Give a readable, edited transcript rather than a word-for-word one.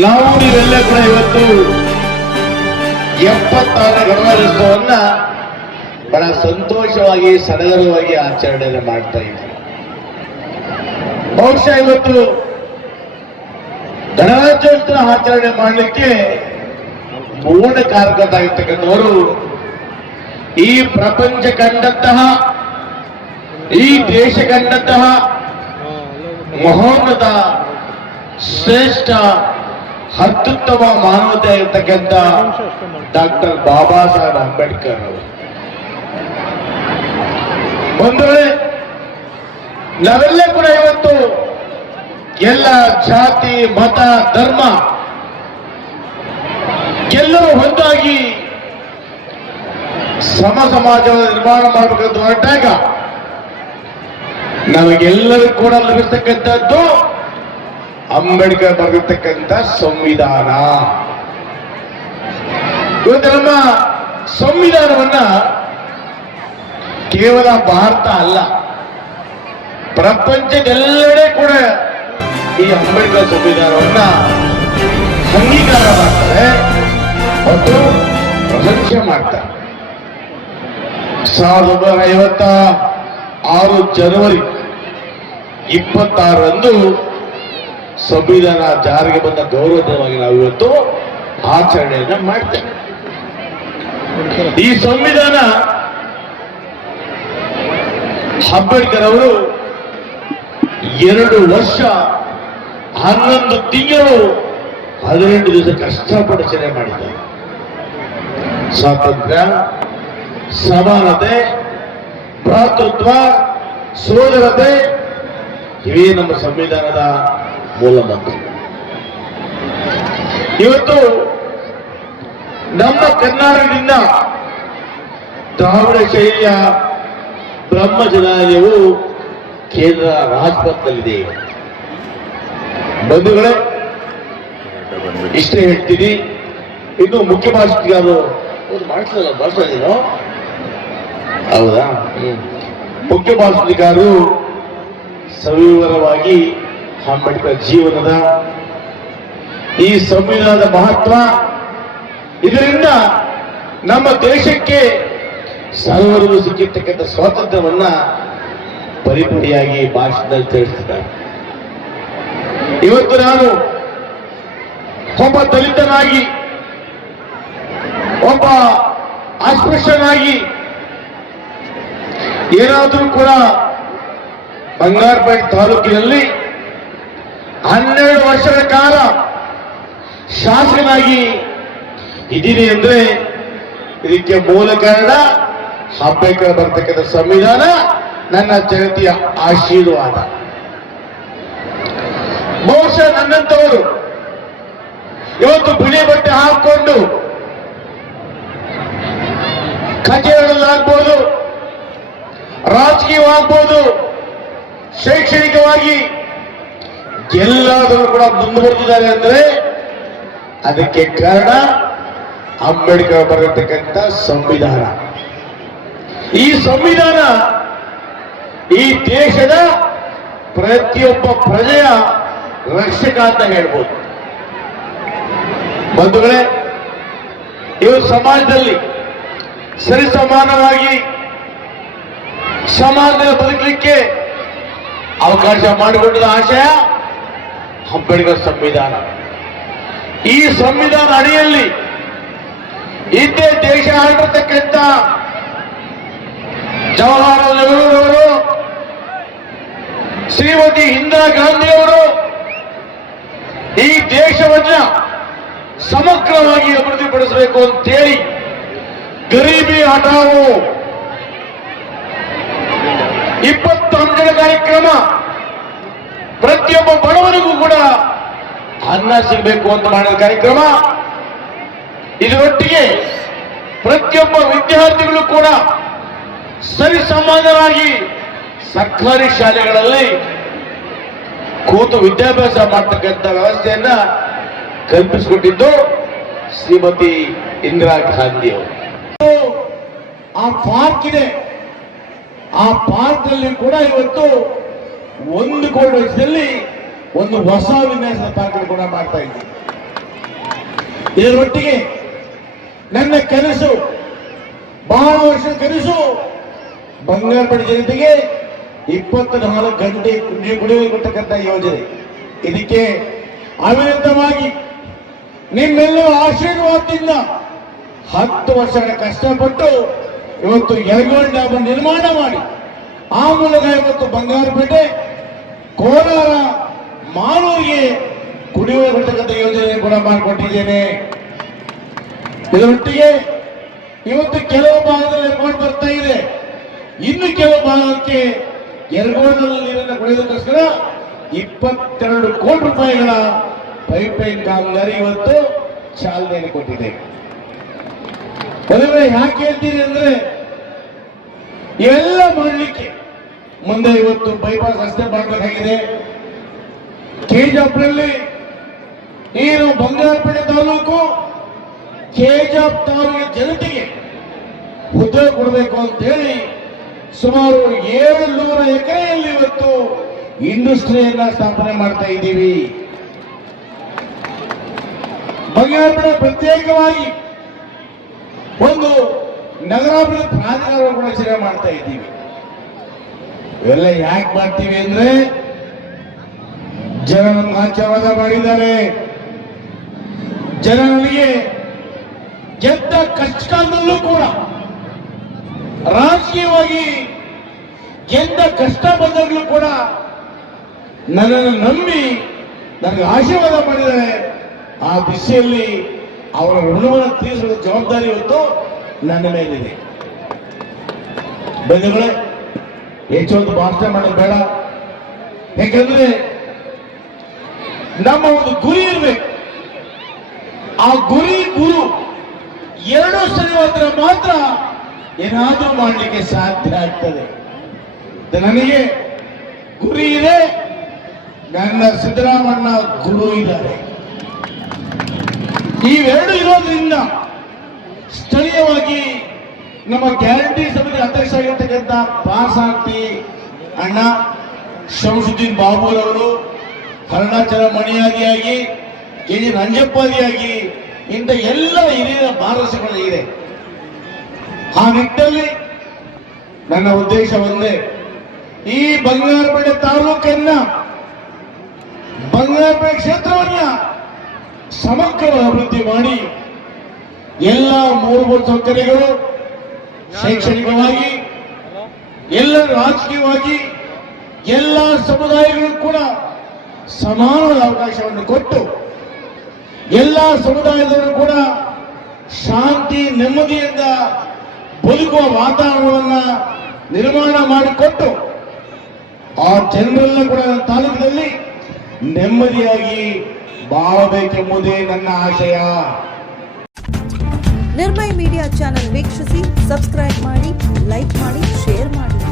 ನಾವು ನೀವೆಲ್ಲ ಕೂಡ ಇವತ್ತು 76ನೇ ಗಣರಾಜ್ಯೋತ್ಸವವನ್ನ ಬಹಳ ಸಂತೋಷವಾಗಿ ಸಡಗರವಾಗಿ ಆಚರಣೆಯನ್ನು ಮಾಡ್ತಾ ಇದ್ದೀವಿ. ಬಹುಶಃ ಇವತ್ತು ಗಣರಾಜ್ಯೋತ್ಸವ ಆಚರಣೆ ಮಾಡಲಿಕ್ಕೆ ಮೂಲ ಕಾರಕರಾಗಿರ್ತಕ್ಕಂಥವರು ಈ ಪ್ರಪಂಚ ಕಂಡಂತಹ ಈ ದೇಶ ಕಂಡಂತಹ ಮಹೋನ್ನತ ಶ್ರೇಷ್ಠ ಅತ್ಯುತ್ತಮ ಮಾನವತೆ ಆಗಿರ್ತಕ್ಕಂಥ ಡಾಕ್ಟರ್ ಬಾಬಾ ಸಾಹೇಬ್ ಅಂಬೇಡ್ಕರ್ ಅವರು. ಒಂದು ವೇಳೆ ನಾವೆಲ್ಲ ಕೂಡ ಇವತ್ತು ಎಲ್ಲ ಜಾತಿ ಮತ ಧರ್ಮ ಎಲ್ಲರೂ ಒಂದಾಗಿ ಸಮ ಸಮಾಜವನ್ನು ನಿರ್ಮಾಣ ಮಾಡಬೇಕಂತ ಹೊರಟಾಗ ನಮಗೆಲ್ಲರೂ ಕೂಡ ಲಭಿಸ್ತಕ್ಕಂಥದ್ದು ಅಂಬೇಡ್ಕರ್ ಬರೆದಿರ್ತಕ್ಕಂಥ ಸಂವಿಧಾನ. ಇವತ್ತು ನಮ್ಮ ಸಂವಿಧಾನವನ್ನ ಕೇವಲ ಭಾರತ ಅಲ್ಲ, ಪ್ರಪಂಚದೆಲ್ಲೆಡೆ ಕೂಡ ಈ ಅಂಬೇಡ್ಕರ್ ಸಂವಿಧಾನವನ್ನ ಅಂಗೀಕಾರ ಮಾಡ್ತಾರೆ ಮತ್ತು ಪ್ರಶಂಸೆ ಮಾಡ್ತಾರೆ. 1956 ಜನವರಿ 26ರಂದು ಸಂವಿಧಾನ ಜಾರಿಗೆ ಬಂದ ಗೌರವ ದಿನವಾಗಿ ನಾವು ಇವತ್ತು ಆಚರಣೆಯನ್ನ ಮಾಡ್ತೇವೆ. ಈ ಸಂವಿಧಾನ ಅಂಬೇಡ್ಕರ್ ಅವರು 2 ವರ್ಷ 11 ತಿಂಗಳು 18 ದಿವಸ ಕಷ್ಟಪಟ್ಟು ರಚನೆ ಮಾಡಿದ್ದಾರೆ. ಸ್ವಾತಂತ್ರ್ಯ, ಸಮಾನತೆ, ಭ್ರಾತೃತ್ವ, ಸೋದರತೆ ಇವೇ ನಮ್ಮ ಸಂವಿಧಾನದ ಮೂಲ ಮಂತ್ರ. ಇವತ್ತು ನಮ್ಮ ಕರ್ನಾಟಕದಿಂದ ದ್ರಾವಿಡ ಶೈಲಿಯ ಬ್ರಹ್ಮಚರ್ಯವು ಕೇಂದ್ರ ರಾಜಪಥದಲ್ಲಿದೆ. ಬಂಧುಗಳೇ, ಇಷ್ಟೇ ಹೇಳ್ತೀನಿ. ಇನ್ನು ಮುಖ್ಯ ಭಾಷಿಕರು ಮಾಡ್ತಾ ಇದ್ದೀನೋ ಹೌದಾ? ಮುಖ್ಯ ಭಾಷಿಕರು ಸವಿವರವಾಗಿ ಅಂಬೇಡ್ಕರ್ ಜೀವನದ ಈ ಸಂವಿಧಾನದ ಮಹತ್ವ, ಇದರಿಂದ ನಮ್ಮ ದೇಶಕ್ಕೆ ಸರ್ವರಿಗೂ ಸಿಕ್ಕಿರ್ತಕ್ಕಂಥ ಸ್ವಾತಂತ್ರ್ಯವನ್ನ ಪರಿಪರಿಯಾಗಿ ಭಾಷಣದಲ್ಲಿ ತಿಳಿಸಿದ್ದಾರೆ. ಇವತ್ತು ನಾನು ಒಬ್ಬ ದಲಿತನಾಗಿ, ಒಬ್ಬ ಅಸ್ಪೃಶ್ಯನಾಗಿ ಏನಾದರೂ ಕೂಡ ಬಂಗಾರಪೇಟೆ ತಾಲೂಕಿನಲ್ಲಿ 12 ವರ್ಷಗಳ ಕಾಲ ಶಾಸಕನಾಗಿ ಇದ್ದೀನಿ ಅಂದ್ರೆ ಇದಕ್ಕೆ ಮೂಲ ಕಾರಣ ಅಂಬೇಡ್ಕರ್ ಬರ್ತಕ್ಕಂಥ ಸಂವಿಧಾನ, ನನ್ನ ಜನತೆಯ ಆಶೀರ್ವಾದ. ಬಹುಶಃ ನನ್ನಂತವರು ಇವತ್ತು ಬಿಳಿ ಬಟ್ಟೆ ಹಾಕೊಂಡು ಕಚೇರಿಗಳಲ್ಲಾಗ್ಬೋದು, ರಾಜಕೀಯವಾಗ್ಬೋದು, ಶೈಕ್ಷಣಿಕವಾಗಿ ಎಲ್ಲಾದರೂ ಕೂಡ ಮುಂದುವರೆದಿದ್ದಾರೆ ಅಂದ್ರೆ ಅದಕ್ಕೆ ಕಾರಣ ಅಂಬೇಡ್ಕರ್ ಬರೆದಿರ್ತಕ್ಕಂಥ ಸಂವಿಧಾನ. ಈ ಸಂವಿಧಾನ ಈ ದೇಶದ ಪ್ರತಿಯೊಬ್ಬ ಪ್ರಜೆಯ ರಕ್ಷಕ ಅಂತ ಹೇಳ್ಬೋದು. ಬಂಧುಗಳೇ, ಇವತ್ತು ಸಮಾಜದಲ್ಲಿ ಸರಿಸಮಾನವಾಗಿ ಸಮಾಜದಲ್ಲಿ ಬದುಕಲಿಕ್ಕೆ ಅವಕಾಶ ಮಾಡಿಕೊಟ್ಟಿದ ಆಶಯ ಅಂಬೇಡ್ಕರ್ ಸಂವಿಧಾನ. ಈ ಸಂವಿಧಾನ ಅಡಿಯಲ್ಲಿ ಇದ್ದೇ ದೇಶ ಆಳಿರ್ತಕ್ಕಂಥ ಜವಾಹರಲಾಲ್ ನೆಹರೂರವರು, ಶ್ರೀಮತಿ ಇಂದಿರಾ ಗಾಂಧಿಯವರು ಈ ದೇಶವನ್ನ ಸಮಗ್ರವಾಗಿ ಅಭಿವೃದ್ಧಿಪಡಿಸಬೇಕು ಅಂತೇಳಿ ಗರೀಬಿ ಹಠಾವೋ 20 ಅಂಶದ ಕಾರ್ಯಕ್ರಮ, ಪ್ರತಿಯೊಬ್ಬ ಬಡವನಿಗೂ ಕೂಡ ಅನ್ನ ಸಿಗಬೇಕು ಅಂತ ಮಾಡಿದ ಕಾರ್ಯಕ್ರಮ, ಇದರೊಟ್ಟಿಗೆ ಪ್ರತಿಯೊಬ್ಬ ವಿದ್ಯಾರ್ಥಿಗಳು ಕೂಡ ಸರಿಸಮಾನರಾಗಿ ಸರ್ಕಾರಿ ಶಾಲೆಗಳಲ್ಲಿ ಕೂತು ವಿದ್ಯಾಭ್ಯಾಸ ಮಾಡ್ತಕ್ಕಂಥ ವ್ಯವಸ್ಥೆಯನ್ನ ಕಲ್ಪಿಸಿಕೊಟ್ಟಿದ್ದು ಶ್ರೀಮತಿ ಇಂದಿರಾ ಗಾಂಧಿ ಅವರು. ಆ ಪಾರ್ಕ್ ಇದೆ, ಆ ಪಾರ್ಕ್ ನಲ್ಲಿ ಕೂಡ ಇವತ್ತು 1 ಕೋಟಿ ವೆಚ್ಚದಲ್ಲಿ ಒಂದು ಹೊಸ ವಿನ್ಯಾಸದ ಪಾರ್ಕ್ ಕೂಡ ಮಾಡ್ತಾ ಇದ್ದೀವಿ. ಇದರೊಟ್ಟಿಗೆ ನನ್ನ ಕನಸು, ಬಹಳ ವರ್ಷದ ಕನಸು, ಬಂಗಾರಪೇಟೆ ಜನತೆಗೆ 24 ಗಂಟೆ ಕುಡಿಯುವ ಕೊಟ್ಟಕ್ಕಂಥ ಯೋಜನೆ. ಇದಕ್ಕೆ ಅವಿರತವಾಗಿ ನಿಮ್ಮೆಲ್ಲರ ಆಶೀರ್ವಾದದಿಂದ 10 ವರ್ಷಗಳ ಕಷ್ಟಪಟ್ಟು ಇವತ್ತು ಯರಗೋಳ್ ಡ್ಯಾಮ್ ನಿರ್ಮಾಣ ಮಾಡಿ ಆ ಮೂಲಕ ಇವತ್ತು ಬಂಗಾರಪೇಟೆ, ಕೋಲಾರ, ಮಾಲೂರಿಗೆ ಕುಡಿಯುವ ಕೊಟ್ಟಕ್ಕಂಥ ಯೋಜನೆ ಕೂಡ ಮಾಡಿಕೊಟ್ಟಿದ್ದೇನೆ. ಇದರೊಟ್ಟಿಗೆ ಇವತ್ತು ಕೆಲವು ಭಾಗದಲ್ಲಿ ಯರಗೋಳ್ ಬರ್ತಾ ಇದೆ, ಇನ್ನು ಕೆಲವು ಭಾಗಕ್ಕೆ ಯರಗೋಳದಲ್ಲಿ ನೀರನ್ನು ಕುಡಿಯೋದಕ್ಕೋಸ್ಕರ 22 ಕೋಟಿ ರೂಪಾಯಿಗಳ ಪೈಪ್ಲೈನ್ ಕಾಮಗಾರಿ ಇವತ್ತು ಚಾಲನೆಯನ್ನು ಕೊಟ್ಟಿದೆ. ಯಾಕೆ ಹೇಳ್ತೀನಿ ಅಂದ್ರೆ, ಇವೆಲ್ಲ ಮಾಡಲಿಕ್ಕೆ ಮುಂದೆ ಇವತ್ತು ಬೈಪಾಸ್ ರಸ್ತೆ ಮಾಡಬೇಕಾಗಿದೆ. ಕೆಜಾಪ್ನಲ್ಲಿ ಏನು ಬಂಗಾರಪೇಟೆ ತಾಲೂಕು, ಕೆಜಾಪ್ ತಾಲೂಕಿನ ಜನತೆಗೆ ಉದ್ಯೋಗ ಕೊಡಬೇಕು ಅಂತ ಹೇಳಿ ಸುಮಾರು 700 ಎಕರೆಯಲ್ಲಿ ಇವತ್ತು ಇಂಡಸ್ಟ್ರಿಯನ್ನ ಸ್ಥಾಪನೆ ಮಾಡ್ತಾ ಇದ್ದೀವಿ. ಬಂಗಾರಪೇಟೆ ಪ್ರತ್ಯೇಕವಾಗಿ ಒಂದು ನಗರಾಭಿವೃದ್ಧಿ ಪ್ರಾಧಿಕಾರ ಕೂಡ ರಚನೆ ಮಾಡ್ತಾ ಇದ್ದೀವಿ. ಇವೆಲ್ಲ ಯಾಕೆ ಮಾಡ್ತೀವಿ ಅಂದ್ರೆ, ಜನ ನಮ್ಗೆ ಆಶೀರ್ವಾದ ಮಾಡಿದ್ದಾರೆ. ಜನ ನನಗೆ ಗೆದ್ದ ಕಷ್ಟ ಕಾಲದಲ್ಲೂ ಕೂಡ, ರಾಜಕೀಯವಾಗಿ ಗೆದ್ದ ಕಷ್ಟ ಬಂದಾಗಲೂ ಕೂಡ ನನ್ನನ್ನು ನಂಬಿ ನನಗೆ ಆಶೀರ್ವಾದ ಮಾಡಿದ್ದಾರೆ. ಆ ದಿಶೆಯಲ್ಲಿ ಅವರ ಋಣವನ್ನು ತೀರಿಸುವ ಜವಾಬ್ದಾರಿ ಇವತ್ತು ನನ್ನ ಮೇಲಿದೆ. ಬಂಧುಗಳೇ, ಹೆಚ್ಚೊಂದು ಭಾಷಣ ಮಾಡೋದು ಬೇಡ. ಯಾಕಂದ್ರೆ ನಮ್ಮ ಒಂದು ಗುರಿ ಇರಬೇಕು. ಆ ಗುರು ಎರಡೂ ಸರಿ ಹೋದ್ರೆ ಮಾತ್ರ ಏನಾದರೂ ಮಾಡಲಿಕ್ಕೆ ಸಾಧ್ಯ ಆಗ್ತದೆ. ನನಗೆ ಗುರಿ ಇದೆ, ನನ್ನ ಸಿದ್ದರಾಮಣ್ಣ ಗುರು ಇದ್ದಾರೆ. ಇವೆರಡು ಇರೋದ್ರಿಂದ ಸ್ಥಳೀಯವಾಗಿ ನಮ್ಮ ಗ್ಯಾರಂಟಿ ಸಮಿತಿ ಅಧ್ಯಕ್ಷ ಆಗಿರ್ತಕ್ಕಂಥ ಪಾಸಾರ್ತಿ ಅಣ್ಣ ಶಂಸುದ್ದೀನ್ ಬಾಬುರವರು, ಅರುಣಾಚಲ ಮಣಿಯಾದಿಯಾಗಿ, ಕೆ.ಜಿ. ನಂಜಪ್ಪಾದಿಯಾಗಿ, ಇಂಥ ಎಲ್ಲ ಹಿರಿಯ ಮಾರ್ಗದರ್ಶಕಗಳು ಇದೆ. ಆ ನಿಟ್ಟಿನಲ್ಲಿ ನನ್ನ ಉದ್ದೇಶ ಒಂದೇ, ಈ ಬಂಗಾರಪೇಟೆ ತಾಲೂಕನ್ನ, ಬಂಗಾರಪೇಟೆ ಕ್ಷೇತ್ರವನ್ನ ಸಮಗ್ರ ಅಭಿವೃದ್ಧಿ ಮಾಡಿ ಎಲ್ಲ ಮೂಲಭೂತ ಸೌಕರ್ಯಗಳು, ಶೈಕ್ಷಣಿಕವಾಗಿ, ಎಲ್ಲ ರಾಜಕೀಯವಾಗಿ, ಎಲ್ಲ ಸಮುದಾಯಗಳು ಕೂಡ ಸಮಾನವಾದ ಅವಕಾಶವನ್ನು ಕೊಟ್ಟು ಎಲ್ಲ ಸಮುದಾಯದವರು ಕೂಡ ಶಾಂತಿ ನೆಮ್ಮದಿಯಿಂದ ಬದುಕುವ ವಾತಾವರಣವನ್ನ ನಿರ್ಮಾಣ ಮಾಡಿಕೊಟ್ಟು ಆ ಜನರೆಲ್ಲ ಕೂಡ ತಾಲೂಕಿನಲ್ಲಿ ನೆಮ್ಮದಿಯಾಗಿ ಬಾಳಬೇಕೆಂಬುದೇ ನನ್ನ ಆಶಯ. ನಿರ್ಭಯ ಮೀಡಿಯಾ ಚಾನೆಲ್ ವೀಕ್ಷಿಸಿ, ಸಬ್ಸ್ಕ್ರೈಬ್ ಮಾಡಿ, ಲೈಕ್ ಮಾಡಿ, ಶೇರ್ ಮಾಡಿ.